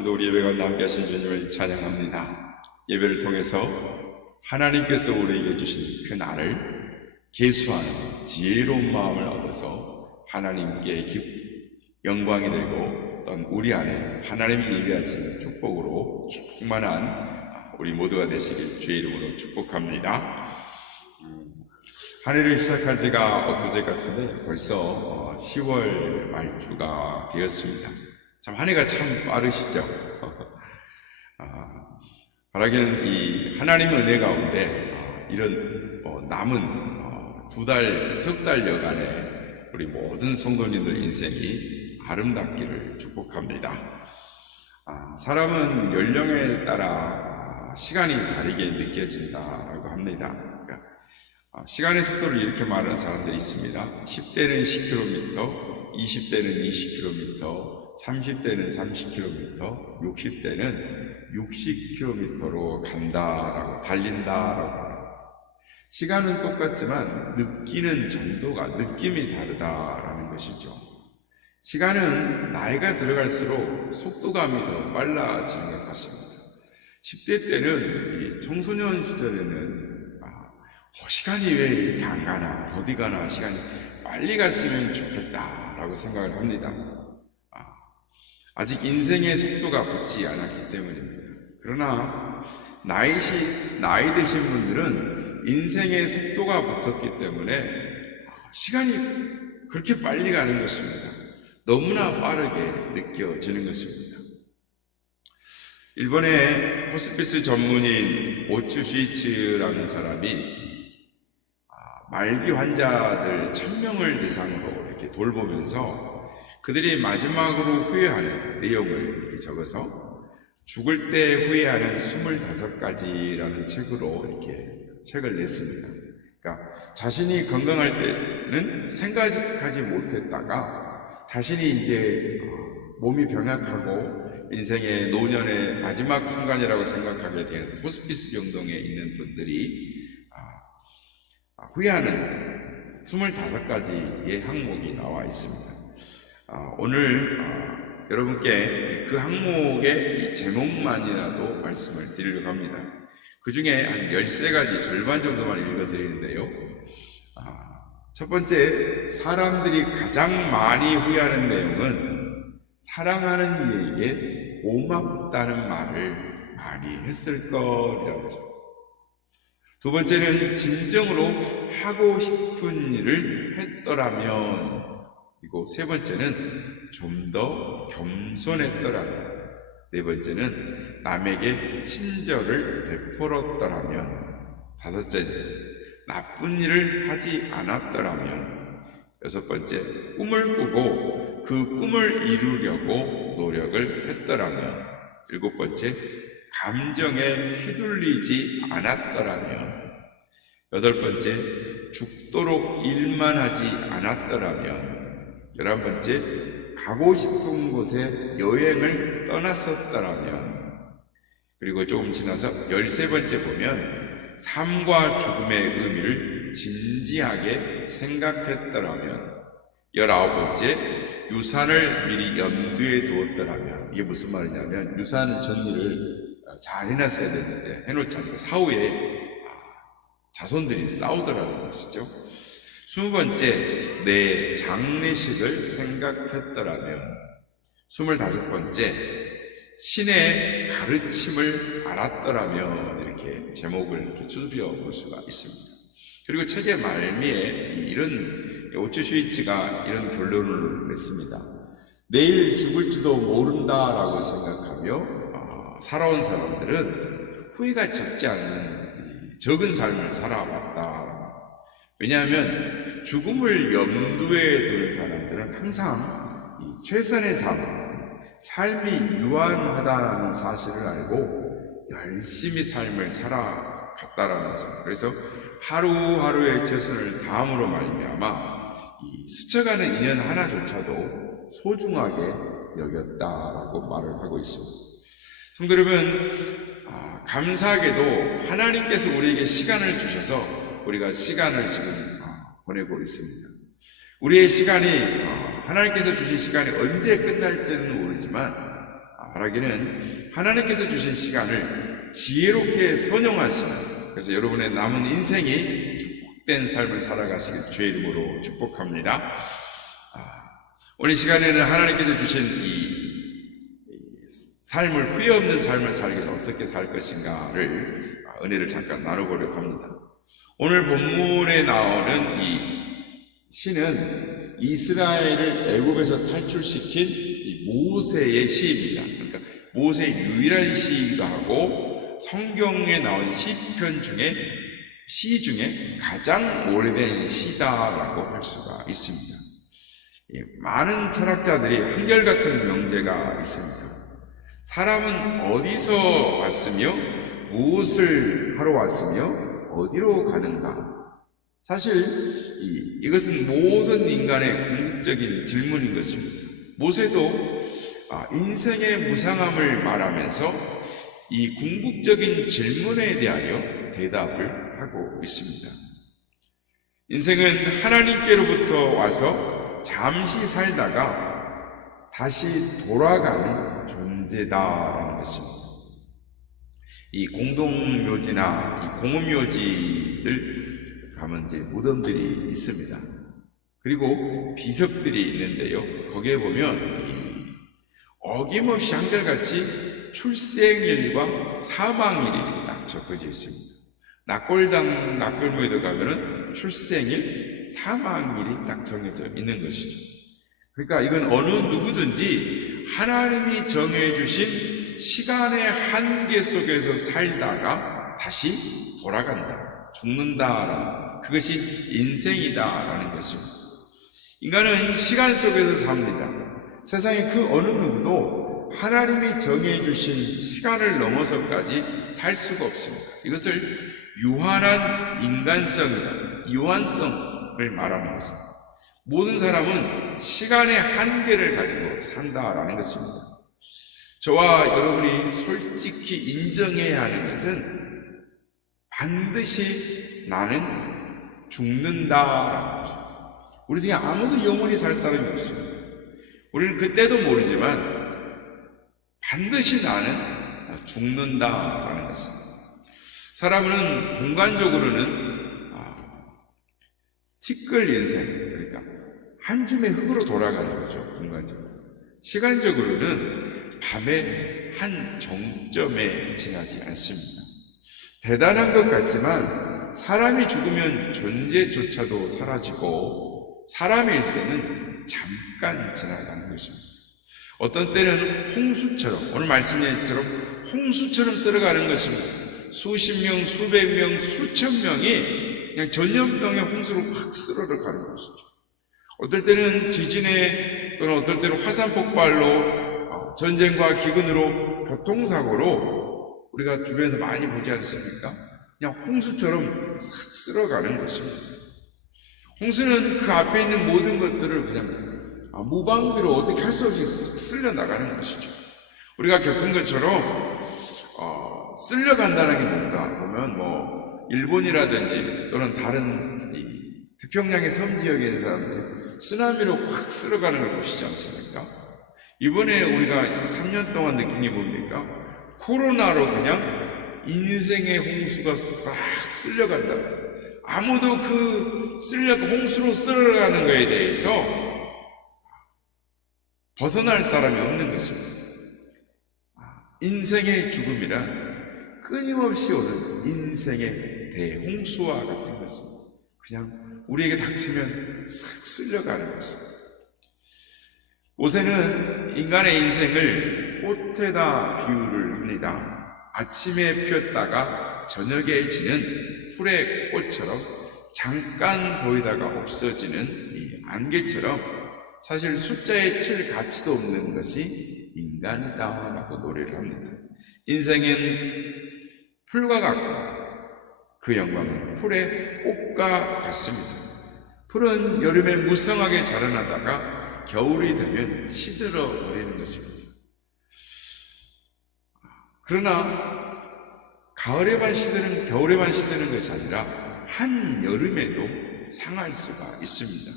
오늘도 우리 예배 가운데 함께 하신 주님을 찬양합니다. 예배를 통해서 하나님께서 우리에게 주신 그 날을 계수하는 지혜로운 마음을 얻어서 하나님께 영광이 되고 또 우리 안에 하나님이 예비하신 축복으로 충만한 우리 모두가 되시길 주의 이름으로 축복합니다. 한 해를 시작한 지가 엊그제 같은데 벌써 10월 말주가 되었습니다. 참 한 해가 참 빠르시죠. 바라기는 이 하나님의 은혜 가운데 이런 남은 2달, 석 달여간의 우리 모든 성도님들 인생이 아름답기를 축복합니다. 사람은 연령에 따라 시간이 다르게 느껴진다라고 합니다. 그러니까 시간의 속도를 이렇게 말하는 사람들이 있습니다. 10대는 10km, 20대는 20km, 30대는 30km, 60대는 60km로 간다라고, 달린다라고 합니다. 시간은 똑같지만 느끼는 정도가, 느낌이 다르다라는 것이죠. 시간은 나이가 들어갈수록 속도감이 더 빨라지는 것 같습니다. 10대 때는, 이 청소년 시절에는 시간이 왜 이렇게 안 가나, 더디 가나, 시간이 빨리 갔으면 좋겠다라고 생각을 합니다. 아직 인생의 속도가 붙지 않았기 때문입니다. 그러나 나이 드신 분들은 인생의 속도가 붙었기 때문에 시간이 그렇게 빨리 가는 것입니다. 너무나 빠르게 느껴지는 것입니다. 일본의 호스피스 전문인 오츠 슈이츠라는 사람이 말기 환자들 1000명을 대상으로 이렇게 돌보면서 그들이 마지막으로 후회하는 내용을 이렇게 적어서 죽을 때 후회하는 25가지라는 책으로 이렇게 책을 냈습니다. 그러니까 자신이 건강할 때는 생각하지 못했다가 자신이 이제 몸이 병약하고 인생의 노년의 마지막 순간이라고 생각하게 된 호스피스 병동에 있는 분들이 후회하는 25가지의 항목이 나와 있습니다. 오늘 여러분께 그 항목의 제목만이라도 말씀을 드리려고 합니다. 그 중에 한 13가지 절반 정도만 읽어드리는데요. 첫 번째, 사람들이 가장 많이 후회하는 내용은 사랑하는 이에게 고맙다는 말을 많이 했을 것이라는 것입니다. 두 번째는 진정으로 하고 싶은 일을 했더라면, 그리고 세 번째는 좀 더 겸손했더라면, 네 번째는 남에게 친절을 베풀었더라면, 다섯째는 나쁜 일을 하지 않았더라면, 여섯 번째, 꿈을 꾸고 그 꿈을 이루려고 노력을 했더라면, 일곱 번째, 감정에 휘둘리지 않았더라면, 여덟 번째, 죽도록 일만 하지 않았더라면, 11번째, 가고 싶은 곳에 여행을 떠났었더라면, 그리고 조금 지나서 13번째 보면 삶과 죽음의 의미를 진지하게 생각했더라면, 19번째, 유산을 미리 염두에 두었더라면. 이게 무슨 말이냐면 유산 정리를 잘 해놨어야 되는데 해놓지 않고 사후에 자손들이 싸우더라는 것이죠. 20번째, 내 장례식을 생각했더라면. 25번째, 신의 가르침을 알았더라면. 이렇게 제목을 이렇게 두드려 볼 수가 있습니다. 그리고 책의 말미에 이런 오츠 슈이츠가 이런 결론을 냈습니다. 내일 죽을지도 모른다라고 생각하며 살아온 사람들은 후회가 적지 않는 적은 삶을 살아왔다. 왜냐하면 죽음을 염두에 두는 사람들은 항상 최선의 삶이 유한하다는 사실을 알고 열심히 삶을 살아갔다라는 것입니다. 그래서 하루하루의 최선을 다함으로 말미암아 스쳐가는 인연 하나조차도 소중하게 여겼다라고 말을 하고 있습니다. 성도 여러분, 감사하게도 하나님께서 우리에게 시간을 주셔서 우리가 시간을 지금 보내고 있습니다. 우리의 시간이 하나님께서 주신 시간이 언제 끝날지는 모르지만 말하기는 하나님께서 주신 시간을 지혜롭게 선용하시는, 그래서 여러분의 남은 인생이 축복된 삶을 살아가시길 주의 이름으로 축복합니다. 오늘 시간에는 하나님께서 주신 이 삶을, 후회 없는 삶을 살기 위해서 어떻게 살 것인가를 은혜를 잠깐 나눠보려고 합니다. 오늘 본문에 나오는 이 시는 이스라엘을 애굽에서 탈출시킨 이 모세의 시입니다. 그러니까 모세의 유일한 시이기도 하고 성경에 나온 시편 중에, 시 중에 가장 오래된 시다라고 할 수가 있습니다. 많은 철학자들이 한결같은 명제가 있습니다. 사람은 어디서 왔으며 무엇을 하러 왔으며 어디로 가는가? 사실 이것은 모든 인간의 궁극적인 질문인 것입니다. 모세도 인생의 무상함을 말하면서 이 궁극적인 질문에 대하여 대답을 하고 있습니다. 인생은 하나님께로부터 와서 잠시 살다가 다시 돌아가는 존재다라는 것입니다. 이 공동묘지나 이 공업묘지들 가면 이제 무덤들이 있습니다. 그리고 비석들이 있는데요. 거기에 보면 어김없이 한결같이 출생일과 사망일이 이렇게 딱 적혀져 있습니다. 낙골당, 낙골모에도 가면은 출생일, 사망일이 딱 정해져 있는 것이죠. 그러니까 이건 어느 누구든지 하나님이 정해주신 시간의 한계 속에서 살다가 다시 돌아간다, 죽는다라는, 그것이 인생이다라는 것입니다. 인간은 시간 속에서 삽니다. 세상의 그 어느 누구도 하나님이 정해주신 시간을 넘어서까지 살 수가 없습니다. 이것을 유한한 인간성이다, 유한성을 말하는 것입니다. 모든 사람은 시간의 한계를 가지고 산다라는 것입니다. 저와 여러분이 솔직히 인정해야 하는 것은 반드시 나는 죽는다라는 것입니다. 우리 중에 아무도 영원히 살 사람이 없습니다. 우리는 그때도 모르지만 반드시 나는 죽는다라는 것입니다. 사람은 공간적으로는 티끌 인생, 그러니까 한 줌의 흙으로 돌아가는 거죠, 공간적으로. 시간적으로는 밤의 한 정점에 지나지 않습니다. 대단한 것 같지만 사람이 죽으면 존재조차도 사라지고 사람의 일생은 잠깐 지나가는 것입니다. 어떤 때는 홍수처럼, 오늘 말씀처럼 홍수처럼 쓸어가는 것입니다. 수십 명, 수백 명, 수천 명이 그냥 전염병의 홍수로 확 쓸어가는 것이죠. 어떨 때는 지진에, 또는 어떨 때는 화산 폭발로, 전쟁과 기근으로, 교통사고로 우리가 주변에서 많이 보지 않습니까? 그냥 홍수처럼 싹 쓸어가는 것입니다. 홍수는 그 앞에 있는 모든 것들을 그냥 무방비로 어떻게 할 수 없이 싹 쓸려나가는 것이죠. 우리가 겪은 것처럼 쓸려간다는 게 뭔가 보면 일본이라든지 또는 다른 이 태평양의 섬 지역에 있는 사람들이 쓰나미로 확 쓸어가는 걸 보시지 않습니까? 이번에 우리가 3년 동안 느낀 게 뭡니까? 코로나로 그냥 인생의 홍수가 싹 쓸려간다. 아무도 그 홍수로 쓸어가는 것에 대해서 벗어날 사람이 없는 것입니다. 인생의 죽음이란 끊임없이 오는 인생의 대홍수와 같은 것입니다. 그냥 우리에게 닥치면 싹 쓸려가는 것입니다. 모세는 인간의 인생을 꽃에다 비유를 합니다. 아침에 피었다가 저녁에 지는 풀의 꽃처럼 잠깐 보이다가 없어지는 이 안개처럼 사실 숫자에 칠 가치도 없는 것이 인간이다라고 노래를 합니다. 인생은 풀과 같고 그 영광은 풀의 꽃과 같습니다. 풀은 여름에 무성하게 자라나다가 겨울이 되면 시들어 버리는 것입니다. 그러나 가을에만 시드는, 겨울에만 시드는 것이 아니라 한 여름에도 상할 수가 있습니다.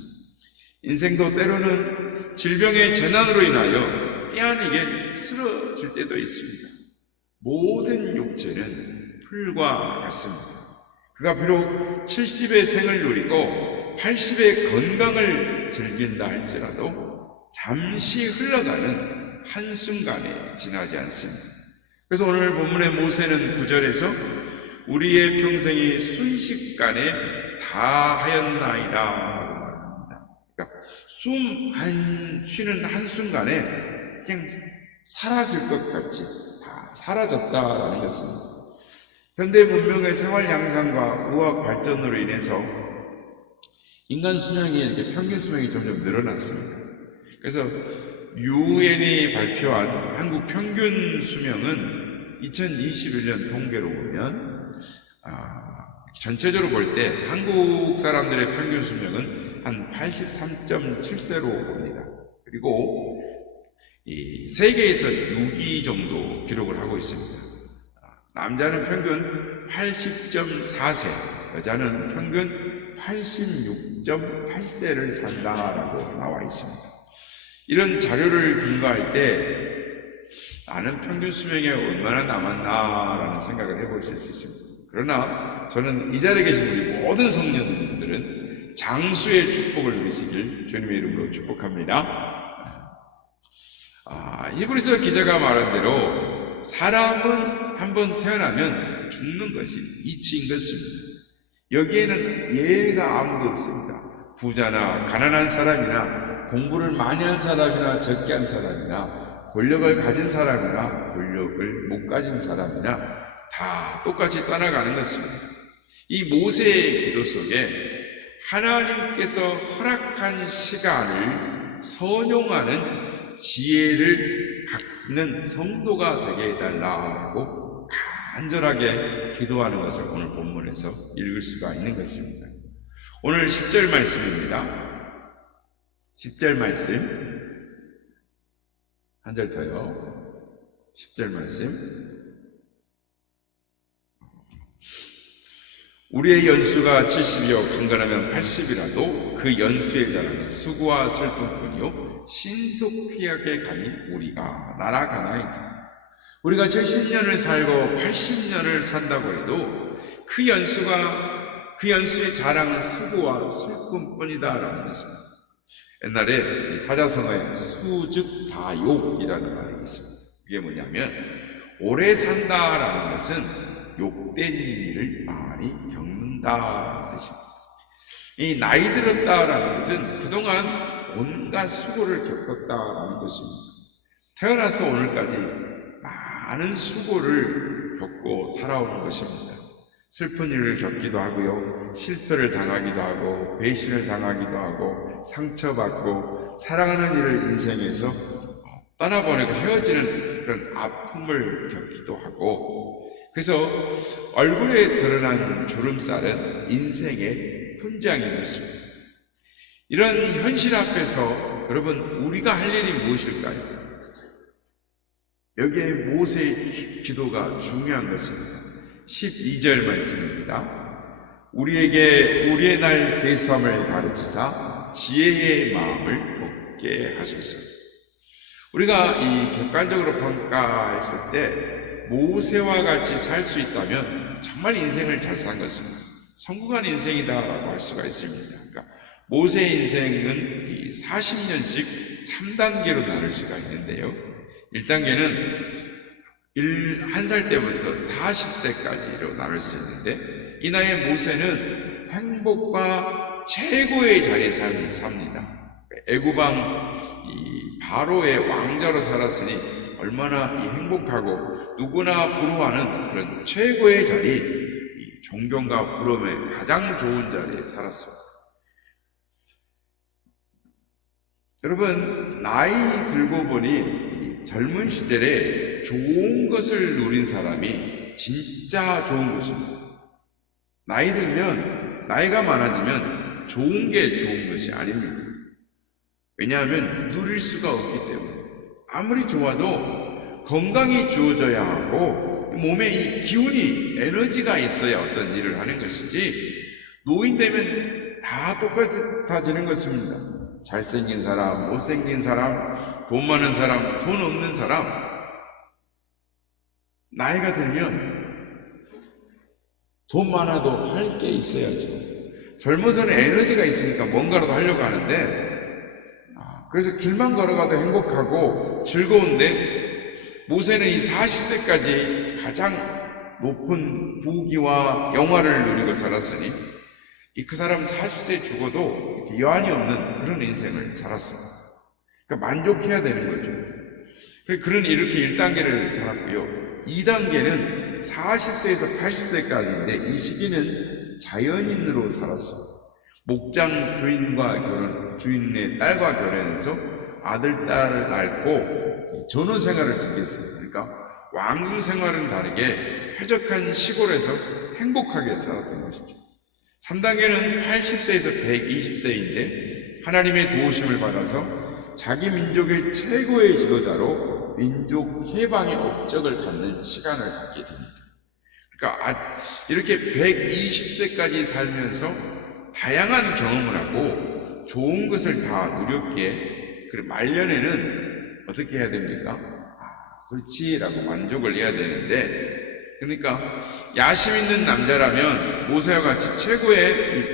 인생도 때로는 질병의 재난으로 인하여 깨아니게 쓰러질 때도 있습니다. 모든 육체는 풀과 같습니다. 그가 비록 70의 생을 누리고 80의 건강을 즐긴다 할지라도 잠시 흘러가는 한순간에 지나지 않습니다. 그래서 오늘 본문의 모세는 9절에서 우리의 평생이 순식간에 다 하였나이다 라고 말합니다. 그러니까 쉬는 한순간에 그냥 사라질 것 같이 다 사라졌다라는 것입니다. 현대 문명의 생활 양상과 의학 발전으로 인해서 인간 수명이 이렇게 평균 수명이 점점 늘어났습니다. 그래서 유엔이 발표한 한국 평균 수명은 2021년 통계로 보면 전체적으로 볼 때 한국 사람들의 평균 수명은 한 83.7세로 봅니다. 그리고 이 세계에서 6위 정도 기록을 하고 있습니다. 남자는 평균 80.4세, 여자는 평균 86.8세를 산다라고 나와 있습니다. 이런 자료를 근거할 때 나는 평균 수명에 얼마나 남았나라는 생각을 해보실 수 있습니다. 그러나 저는 이 자리에 계신 우리 모든 성령님들은 장수의 축복을 누리시길 주님의 이름으로 축복합니다. 히브리서 기자가 말한 대로 사람은 한번 태어나면 죽는 것이 이치인 것입니다. 여기에는 예가 아무도 없습니다. 부자나 가난한 사람이나 공부를 많이 한 사람이나 적게 한 사람이나 권력을 가진 사람이나 권력을 못 가진 사람이나 다 똑같이 떠나가는 것입니다. 이 모세의 기도 속에 하나님께서 허락한 시간을 선용하는 지혜를 갖는 성도가 되게 해달라고 간절하게 기도하는 것을 오늘 본문에서 읽을 수가 있는 것입니다. 오늘 10절 말씀입니다. 10절 말씀 한 절 더요. 10절 말씀 우리의 연수가 70이요 강건하면 80이라도 그 연수의 자랑은 수고와 슬픔뿐이요 신속히하게 가니 우리가 날아가나이다. 우리가 70년을 살고 80년을 산다고 해도 그 연수의 자랑은 수고와 슬픔뿐이다라는 것입니다. 옛날에 사자성어에 수즉다욕이라는 말이 있습니다. 그게 뭐냐면 오래 산다라는 것은 욕된 일을 많이 겪는다라는 뜻입니다. 이 나이 들었다라는 것은 그동안 온갖 수고를 겪었다라는 것입니다. 태어나서 오늘까지 많은 수고를 겪고 살아오는 것입니다. 슬픈 일을 겪기도 하고요, 실패를 당하기도 하고, 배신을 당하기도 하고, 상처받고, 사랑하는 일을 인생에서 떠나보내고 헤어지는 그런 아픔을 겪기도 하고, 그래서 얼굴에 드러난 주름살은 인생의 훈장인 것입니다. 이런 현실 앞에서 여러분 우리가 할 일이 무엇일까요? 여기에 모세의 기도가 중요한 것입니다. 12절 말씀입니다. 우리에게 우리의 날 계수함을 가르치사 지혜의 마음을 얻게 하소서. 우리가 이 객관적으로 평가했을 때 모세와 같이 살 수 있다면 정말 인생을 잘 산 것입니다. 성공한 인생이다라고 할 수가 있습니다. 그러니까 모세의 인생은 40년씩 3단계로 나눌 수가 있는데요. 1단계는 1살 때부터 40세까지로 나눌 수 있는데, 이 나이의 모세는 행복과 최고의 자리에 삽니다. 애굽왕 이 바로의 왕자로 살았으니 얼마나 이 행복하고 누구나 부러워하는 그런 최고의 자리, 이 존경과 부러움의 가장 좋은 자리에 살았습니다. 여러분, 나이 들고 보니 젊은 시절에 좋은 것을 누린 사람이 진짜 좋은 것입니다. 나이 들면, 나이가 많아지면 좋은 게 좋은 것이 아닙니다. 왜냐하면 누릴 수가 없기 때문에. 아무리 좋아도 건강이 주어져야 하고 몸에 이 기운이, 에너지가 있어야 어떤 일을 하는 것이지, 노인 되면 다 똑같아지는 것입니다. 잘생긴 사람, 못생긴 사람, 돈 많은 사람, 돈 없는 사람, 나이가 들면 돈 많아도 할 게 있어야죠. 젊어서는 에너지가 있으니까 뭔가라도 하려고 하는데, 그래서 길만 걸어가도 행복하고 즐거운데, 모세는 이 40세까지 가장 높은 부귀와 영화를 누리고 살았으니, 그 사람은 40세에 죽어도 여한이 없는 그런 인생을 살았습니다. 그러니까 만족해야 되는 거죠. 그는 이렇게 1단계를 살았고요. 2단계는 40세에서 80세까지인데 이 시기는 자연인으로 살았어요. 목장 주인의 딸과 결혼해서 아들, 딸을 낳고 전후 생활을 즐겼습니다. 그러니까 왕궁 생활은 다르게 쾌적한 시골에서 행복하게 살았던 것이죠. 3단계는 80세에서 120세인데 하나님의 도우심을 받아서 자기 민족의 최고의 지도자로 민족 해방의 업적을 갖는 시간을 갖게 됩니다. 그러니까 이렇게 120세까지 살면서 다양한 경험을 하고 좋은 것을 다 누렸기에 말년에는 어떻게 해야 됩니까? 그렇지 라고 만족을 해야 되는데, 그러니까 야심 있는 남자라면 모세와 같이 최고의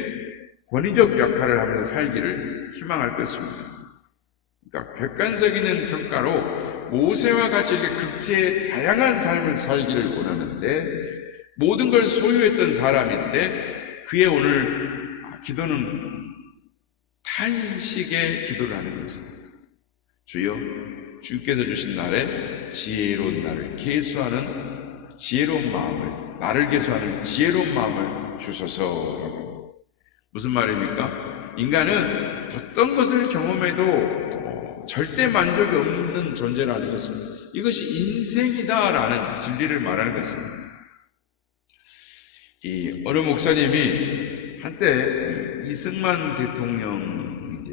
권위적 역할을 하면서 살기를 희망할 것입니다. 그러니까 객관적 있는 평가로 모세와 같이 이렇게 극지의 다양한 삶을 살기를 원하는데, 모든 걸 소유했던 사람인데 그의 오늘 기도는 탄식의 기도를 하는 것입니다. 주여, 주께서 주신 날에 지혜로운 나를 계수하는 지혜로운 마음을, 나를 계수하는 지혜로운 마음을 주소서. 무슨 말입니까? 인간은 어떤 것을 경험해도 절대 만족이 없는 존재라는 것입니다. 이것이 인생이다라는 진리를 말하는 것입니다. 어느 목사님이 한때 이승만 대통령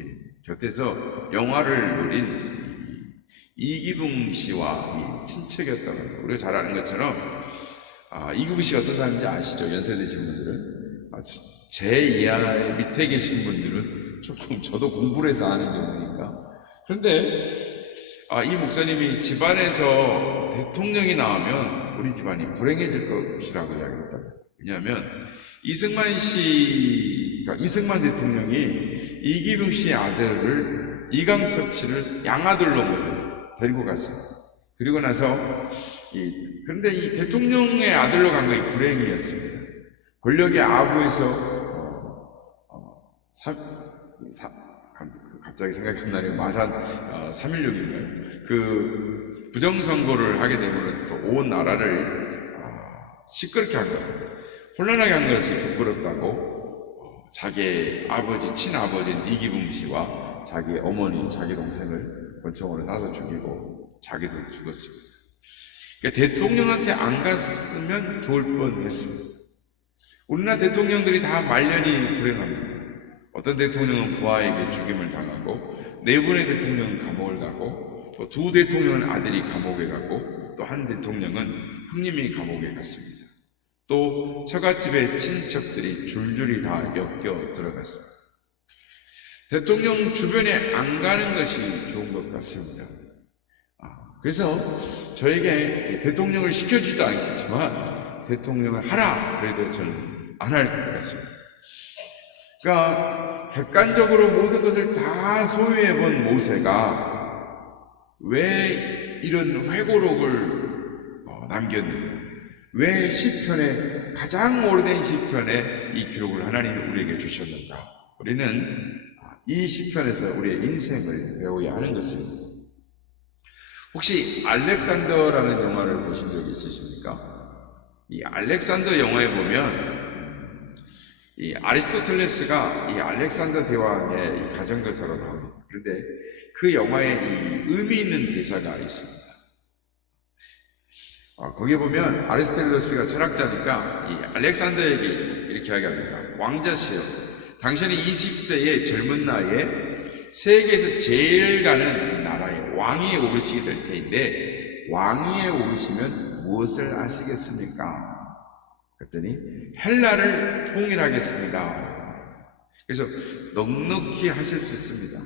곁에서 영화를 누린 이기붕 씨와 친척이었다고 합니다. 우리가 잘 아는 것처럼 이기붕 씨가 어떤 사람인지 아시죠? 연세대신 분들은. 제 이하의 밑에 계신 분들은 조금 저도 공부를 해서 아는 경우니까. 그런데 이 목사님이 집안에서 대통령이 나오면 우리 집안이 불행해질 것이라고 이야기했다. 왜냐하면 이승만 대통령이 이기붕 씨의 아들을 이강석 씨를 양아들로 모셔서 데리고 갔어요. 그리고 나서 그런데 이 대통령의 아들로 간 것이 불행이었습니다. 권력의 아부에서 갑자기 생각이 안 나네요. 마산 3.16인가요? 그 부정선거를 하게 됨으로써 온 나라를 시끄럽게 한 거예요. 혼란하게 한 것이 부끄럽다고 자기의 아버지, 친아버지인 이기붕 씨와 자기 어머니, 자기 동생을 권총으로 쏴서 죽이고 자기도 죽었습니다. 그러니까 대통령한테 안 갔으면 좋을 뻔했습니다. 우리나라 대통령들이 다 말년이 불행합니다. 어떤 대통령은 부하에게 죽임을 당하고, 네 분의 대통령은 감옥을 가고, 또 두 대통령은 아들이 감옥에 가고, 또 한 대통령은 형님이 감옥에 갔습니다. 또 처갓집의 친척들이 줄줄이 다 엮여 들어갔습니다. 대통령 주변에 안 가는 것이 좋은 것 같습니다. 그래서 저에게 대통령을 시켜주지도 않겠지만 대통령을 하라 그래도 저는 안 할 것 같습니다. 그러니까 객관적으로 모든 것을 다 소유해본 모세가 왜 이런 회고록을 남겼는가? 왜 시편에, 가장 오래된 시편에 이 기록을 하나님이 우리에게 주셨는가? 우리는 이 시편에서 우리의 인생을 배워야 하는 것입니다. 혹시 알렉산더라는 영화를 보신 적이 있으십니까? 이 알렉산더 영화에 보면 이 아리스토텔레스가 이 알렉산더 대왕의 이 가정교사로 나옵니다. 그런데 그 영화에 이 의미 있는 대사가 있습니다. 거기에 보면 아리스토텔레스가 철학자니까 이 알렉산더에게 이렇게 이야기합니다. 왕자시여, 당신이 20세의 젊은 나이에 세계에서 제일 가는 나라의 왕위에 오르시게 될 테인데 왕위에 오르시면 무엇을 하시겠습니까? 그랬더니 헬라를 통일하겠습니다. 그래서 넉넉히 하실 수 있습니다.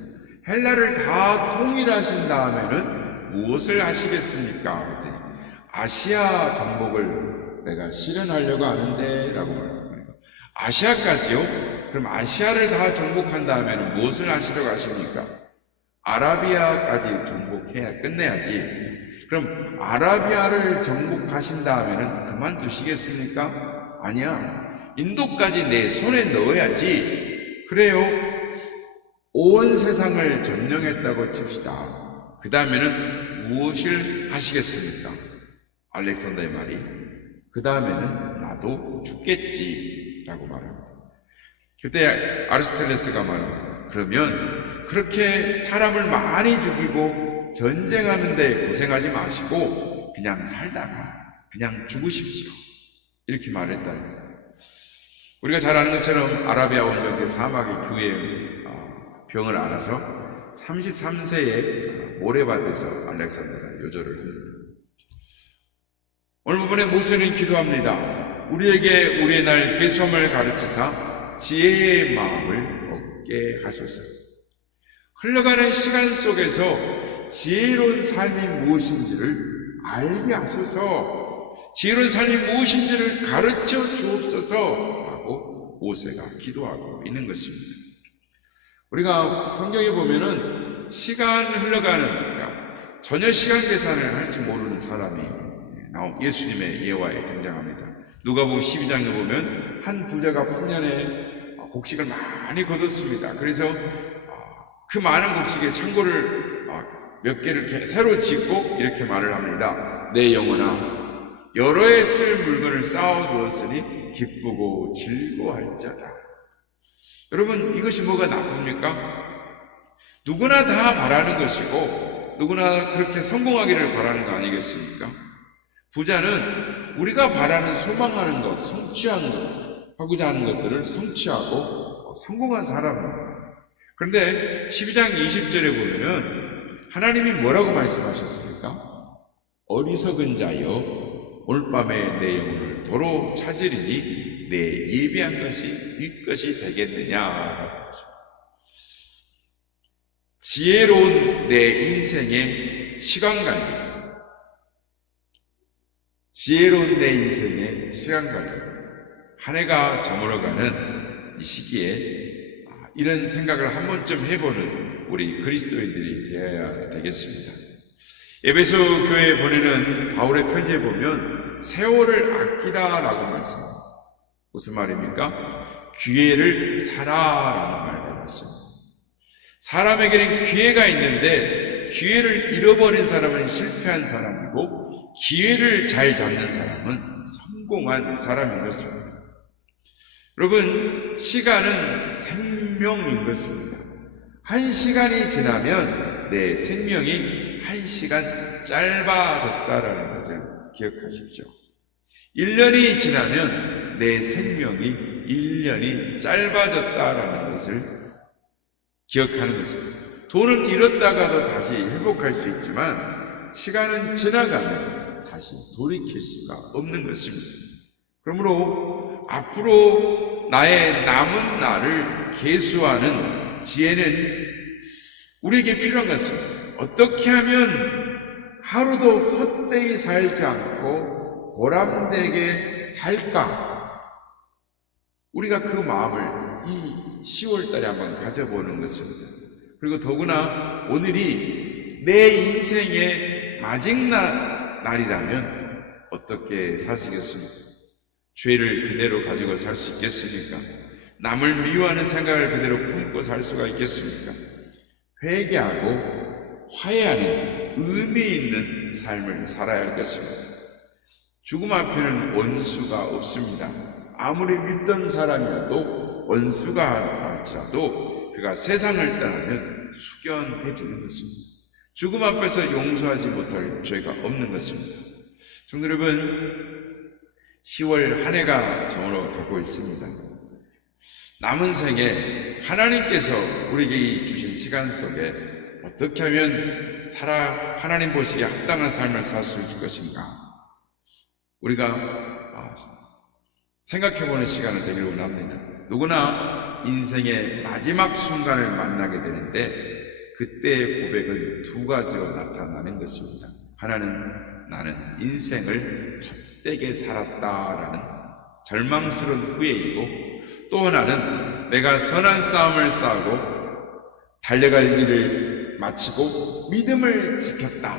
헬라를 다 통일하신 다음에는 무엇을 하시겠습니까? 그랬더니 아시아 정복을 내가 실현하려고 하는데 라고 말합니다. 아시아까지요? 그럼 아시아를 다 정복한 다음에는 무엇을 하시려고 하십니까? 아라비아까지 정복해야 끝내야지. 그럼 아라비아를 정복하신 다음에는 그만두시겠습니까? 아니야. 인도까지 내 손에 넣어야지. 그래요. 온 세상을 점령했다고 칩시다. 그 다음에는 무엇을 하시겠습니까? 알렉산더의 말이 그 다음에는 나도 죽겠지 라고 말합니다. 그때 아리스토텔레스가 말합니다. 그러면 그렇게 사람을 많이 죽이고 전쟁하는데 고생하지 마시고 그냥 살다가 그냥 죽으십시오. 이렇게 말했다는 거예요. 우리가 잘 아는 것처럼 아라비아 원정대 사막의 교회의 병을 알아서 33세에 모래밭에서 알렉산더가 요절을 합니다. 오늘 부분에 모세는 기도합니다. 우리에게 우리의 날 계수함을 가르치사 지혜의 마음을 얻게 하소서. 흘러가는 시간 속에서 지혜로운 삶이 무엇인지를 알게 하소서. 지혜로운 삶이 무엇인지를 가르쳐 주옵소서 라고 모세가 기도하고 있는 것입니다. 우리가 성경에 보면은 시간 흘러가는, 그러니까 전혀 시간 계산을 할 줄 모르는 사람이 예수님의 예화에 등장합니다. 누가복음 12장에 보면 한 부자가 풍년에 곡식을 많이 거뒀습니다. 그래서 그 많은 곡식에 창고를 몇 개를 새로 짓고 이렇게 말을 합니다. 내 영혼아, 여러 해 쓸 물건을 쌓아두었으니 기쁘고 즐거워할지어다. 여러분, 이것이 뭐가 나쁩니까? 누구나 다 바라는 것이고 누구나 그렇게 성공하기를 바라는 거 아니겠습니까? 부자는 우리가 바라는, 소망하는 것, 성취하는 것, 하고자 하는 것들을 성취하고 성공한 사람입니다. 그런데 12장 20절에 보면은 하나님이 뭐라고 말씀하셨습니까? 어리석은 자여, 오늘 밤에 내 영혼을 도로 찾으리니 내 예비한 것이 네 것이 되겠느냐. 지혜로운 내 인생의 시간관리, 지혜로운 내 인생의 시간관리, 한 해가 저물어가는 이 시기에 이런 생각을 한 번쯤 해보는 우리 그리스도인들이 되어야 되겠습니다. 에베소 교회에 보내는 바울의 편지에 보면 세월을 아끼라라고 말씀합니다. 무슨 말입니까? 기회를 사라라는 말을 말씀합니다. 사람에게는 기회가 있는데 기회를 잃어버린 사람은 실패한 사람이고 기회를 잘 잡는 사람은 성공한 사람인 것입니다. 여러분, 시간은 생명인 것입니다. 한 시간이 지나면 내 생명이 한 시간 짧아졌다라는 것을 기억하십시오. 1년이 지나면 내 생명이 1년이 짧아졌다라는 것을 기억하는 것입니다. 돈은 잃었다가도 다시 회복할 수 있지만 시간은 지나가면 다시 돌이킬 수가 없는 것입니다. 그러므로 앞으로 나의 남은 날을 계수하는 지혜는 우리에게 필요한 것입니다. 어떻게 하면 하루도 헛되이 살지 않고 보람되게 살까? 우리가 그 마음을 이 10월 달에 한번 가져보는 것입니다. 그리고 더구나 오늘이 내 인생의 마지막 날이라면 어떻게 사시겠습니까? 죄를 그대로 가지고 살 수 있겠습니까? 남을 미워하는 생각을 그대로 품고 살 수가 있겠습니까? 회개하고 화해하는 의미 있는 삶을 살아야 할 것입니다. 죽음 앞에는 원수가 없습니다. 아무리 믿던 사람이라도 원수가 할지라도 그가 세상을 떠나면 숙연해지는 것입니다. 죽음 앞에서 용서하지 못할 죄가 없는 것입니다. 성도 여러분, 10월 한 해가 저물어 가고 있습니다. 남은 생에 하나님께서 우리에게 주신 시간 속에 어떻게 하면 하나님 보시기에 합당한 삶을 살 수 있을 것인가? 우리가 생각해보는 시간을 되기를 원합니다. 누구나 인생의 마지막 순간을 만나게 되는데 그때의 고백은 두 가지로 나타나는 것입니다. 하나는 나는 인생을 헛되게 살았다라는 절망스러운 후회이고, 또 하나는 내가 선한 싸움을 싸우고 달려갈 일을 마치고 믿음을 지켰다,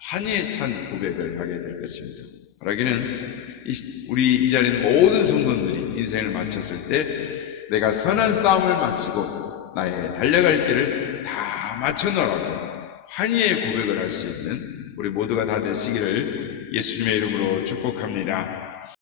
한이에 찬 고백을 하게 될 것입니다. 바라기는 우리 이 자리에 있는 모든 성도들이 인생을 마쳤을 때 내가 선한 싸움을 마치고 나의 달려갈 길을 다 마쳤노라고 환희의 고백을 할 수 있는 우리 모두가 다 되시기를 예수님의 이름으로 축복합니다.